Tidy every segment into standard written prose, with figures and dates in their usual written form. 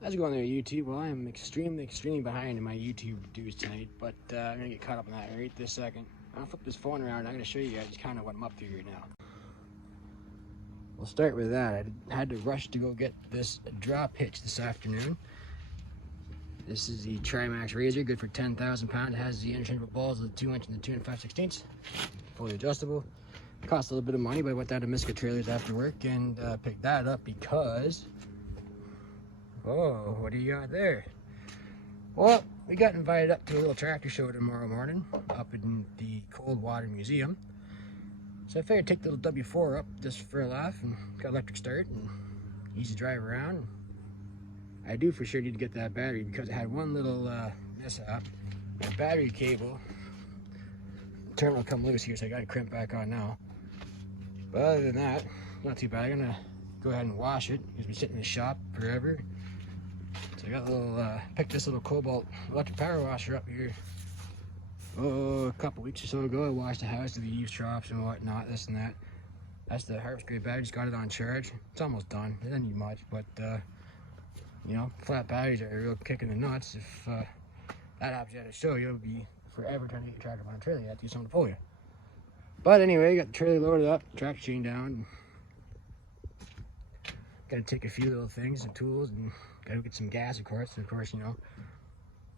How's it going there, YouTube? Well, I am extremely behind in my YouTube dues tonight, but I'm gonna get caught up on that right this second. I'll flip this phone around and I'm gonna show you guys kind of what I'm up to here now. We'll start with that. I had to rush to go get this drop hitch this afternoon. This is the Trimax Razor, good for 10,000 pounds. It has the interchangeable balls of the 2 inch and the 2 5/16, fully adjustable. It cost a little bit of money, but I went down to Miska Trailers after work and picked that up because, oh, what do you got there? Well, we got invited up to a little tractor show tomorrow morning up in the Coldwater Museum. So I figured I'd take the little W4 up just for a laugh and got electric start and easy drive around. I do for sure need to get that battery because I had one little mishap. My battery cable terminal come loose here, so I got to crimp back on now. But other than that, not too bad. I'm gonna go ahead and wash it. It's been sitting in the shop forever. So I got a little, picked this little Cobalt electric power washer up here. Oh, a couple weeks or so ago, I washed the house to the eaves troughs and whatnot, this and that. That's the Harvest Grade battery, just got it on charge. It's almost done, it doesn't need much, but you know, flat batteries are a real kick in the nuts. If that happens at a show, you'll be forever trying to get your tractor on a trailer. You have to do something to pull you. But anyway, got the trailer loaded up, tractor chain down. Gotta take a few little things, some tools, and gotta get some gas, of course. And of course, you know,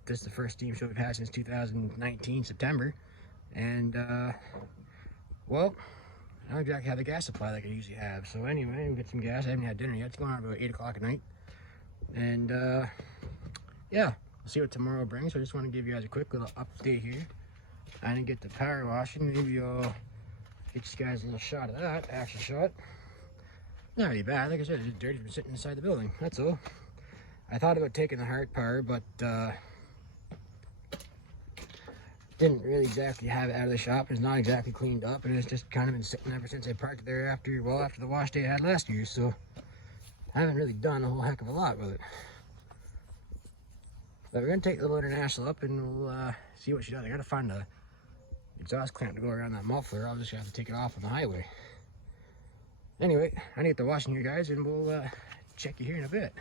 this is the first steam show we've had since 2019, September. And, well, I don't exactly have the gas supply like I usually have. So anyway, we'll get some gas. I haven't had dinner yet. It's going on about 8 o'clock at night. And, yeah, we'll see what tomorrow brings. So I just want to give you guys a quick little update here. I didn't get the power washing. Maybe I'll get you guys a little shot of that, action shot. Not really bad. Like I said, it's dirty from sitting inside the building. That's all. I thought about taking the hard power, but didn't really exactly have it out of the shop. It's not exactly cleaned up, and it's just kind of been sitting ever since I parked it there after the wash day I had last year. So I haven't really done a whole heck of a lot with it. But we're gonna take the little International up, and we'll see what she does. I gotta find a exhaust clamp to go around that muffler. I'll just have to take it off on the highway. Anyway, I need to get the washing here, guys, and we'll check you here in a bit.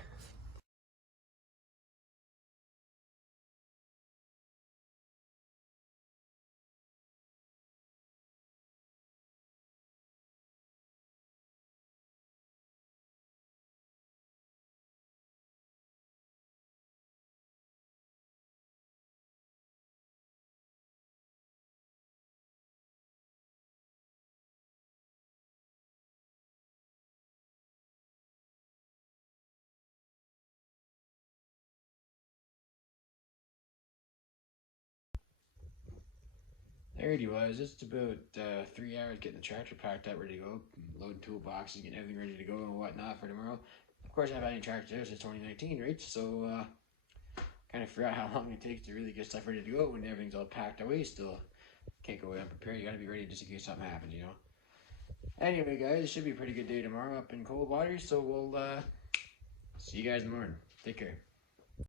There he was. Just about 3 hours getting the tractor packed up, ready to go, loading toolboxes, getting everything ready to go and whatnot for tomorrow. Of course, I haven't had any tractors there since 2019, right? So kind of forgot how long it takes to really get stuff ready to go when everything's all packed away. Still can't go away unprepared. You got to be ready just in case something happens, you know. Anyway, guys, it should be a pretty good day tomorrow up in Coldwater. So we'll see you guys in the morning. Take care.